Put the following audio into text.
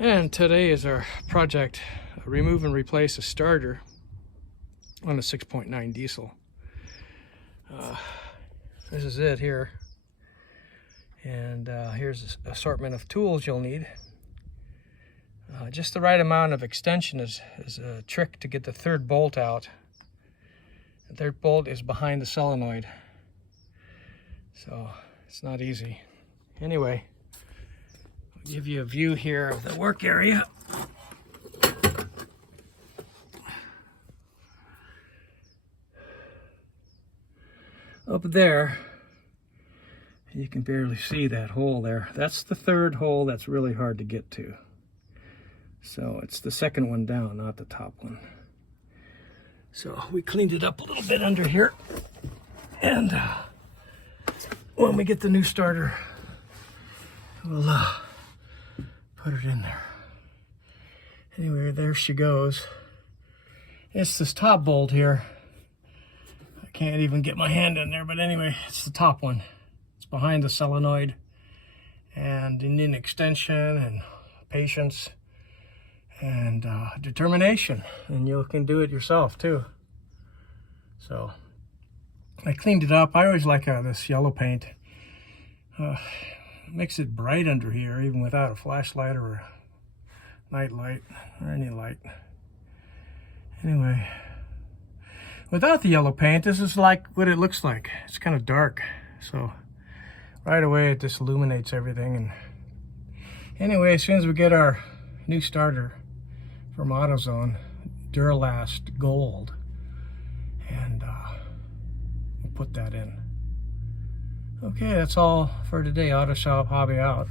And today is our project, remove and replace a starter on a 6.9 diesel. This is it here. And here's an assortment of tools you'll need. Just the right amount of extension is a trick to get the third bolt out. The third bolt is behind the solenoid, so it's not easy. Anyway, I'll give you a view here of the work area. Up there, you can barely see that hole there. That's the third hole that's really hard to get to. So it's the second one down, not the top one. So we cleaned it up a little bit under here. And when we get the new starter, we'll put it in there. Anyway, there she goes. It's this top bolt here. I can't even get my hand in there, but anyway, it's the top one. It's behind the solenoid. And you need an extension and patience and determination, and you can do it yourself too. So I cleaned it up. I always like this yellow paint. Makes it bright under here even without a flashlight or a night light or any light. Anyway, without the yellow paint, this is like what it looks like. It's kind of dark, so right away it just illuminates everything. And anyway, as soon as we get our new starter from AutoZone, Duralast Gold, and we'll put that in. Okay, that's all for today. Auto Shop Hobby out.